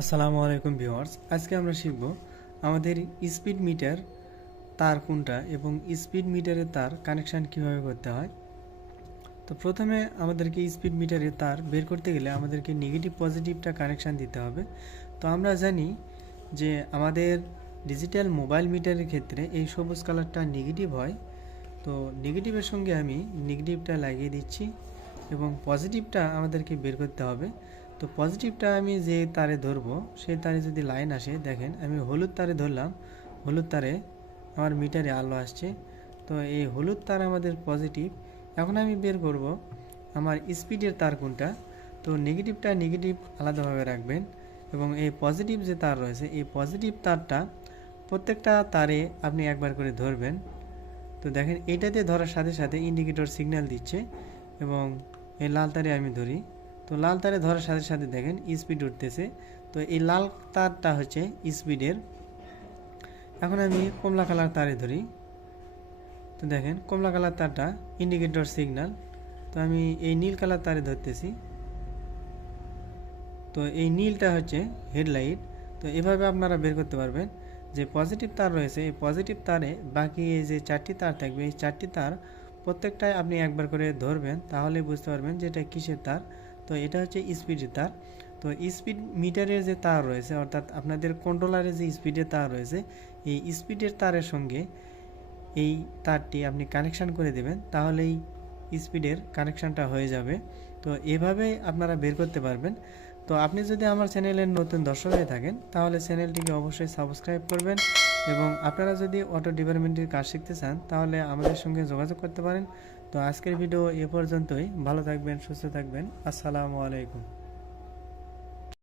আসসালামু আলাইকুম ভিউয়ার্স, আজকে আমরা শিখব আমাদের স্পিড মিটার তার কোনটা এবং স্পিড মিটারের তার কানেকশান কীভাবে করতে হয়। তো প্রথমে আমাদেরকে স্পিড মিটারের তার বের করতে গেলে আমাদেরকে নেগেটিভ পজিটিভটা কানেকশান দিতে হবে। তো আমরা জানি যে আমাদের ডিজিটাল মোবাইল মিটারের ক্ষেত্রে এই সবুজ কালারটা নেগেটিভ হয়। তো নেগেটিভের সঙ্গে আমি নেগেটিভটা লাগিয়ে দিচ্ছি এবং পজিটিভটা আমাদেরকে বের করতে হবে। তো পজিটিভটা আমি যে তারে ধরবো, সেই তারে যদি লাইন আসে, দেখেন আমি হলুদ তারে ধরলাম, হলুদ তারে আমার মিটারে আলো আসছে। তো এই হলুদ তার আমাদের পজিটিভ এখন আমি বের করব আমার স্পিডের তার কোনটা? তো নেগেটিভটা নেগেটিভ আলাদাভাবে রাখবেন এবং এই পজিটিভ যে তার রয়েছে, এই পজিটিভ তারটা প্রত্যেকটা তারে আপনি একবার করে ধরবেন। তো দেখেন এটাতে ধরার সাথে সাথে ইন্ডিকেটর সিগন্যাল দিচ্ছে এবং এই লাল তারে আমি ধরি। তো লাল তারে ধরার সাথে সাথে দেখেন স্পিড উঠতেছে। তো এই লাল তারটা হচ্ছে স্পিডের এখন আমি কমলা কালার তারে ধরি। তো দেখেন কমলা কালার তারটা ইন্ডিকেটর সিগন্যাল তো আমি এই নীল কালার তারে ধরতেছি। তো এই নীলটা হচ্ছে হেডলাইট তো এভাবে আপনারা বের করতে পারবেন যে পজিটিভ তার রয়েছে। এই পজিটিভ তারে বাকি এই যে চারটি তার থাকবে, এই চারটি তার প্রত্যেকটাই আপনি একবার করে ধরবেন, তাহলে বুঝতে পারবেন যে এটা কিসের তার। তো এটা হচ্ছে স্পিডের তার। তো স্পিড মিটারের যে তার রয়েছে, অর্থাৎ আপনাদের কন্ট্রোলারের যে স্পিডের তার রয়েছে, এই স্পিডের তারের সঙ্গে এই তারটি আপনি কানেকশান করে দেবেন, তাহলেই স্পিডের কানেকশানটা হয়ে যাবে। তো এভাবে আপনারা বের করতে পারবেন। তো আপনি যদি আমার চ্যানেলের নতুন দর্শক হয়ে থাকেন, তাহলে চ্যানেলটিকে অবশ্যই সাবস্ক্রাইব করবেন। এবং আপনারা যদি অটো ডিপার্টমেন্টের কাজ শিখতে চান, তাহলে আমাদের সঙ্গে যোগাযোগ করতে পারেন। তো আজকের ভিডিও এ পর্যন্তই। ভালো থাকবেন, সুস্থ থাকবেন। আসসালামু আলাইকুম।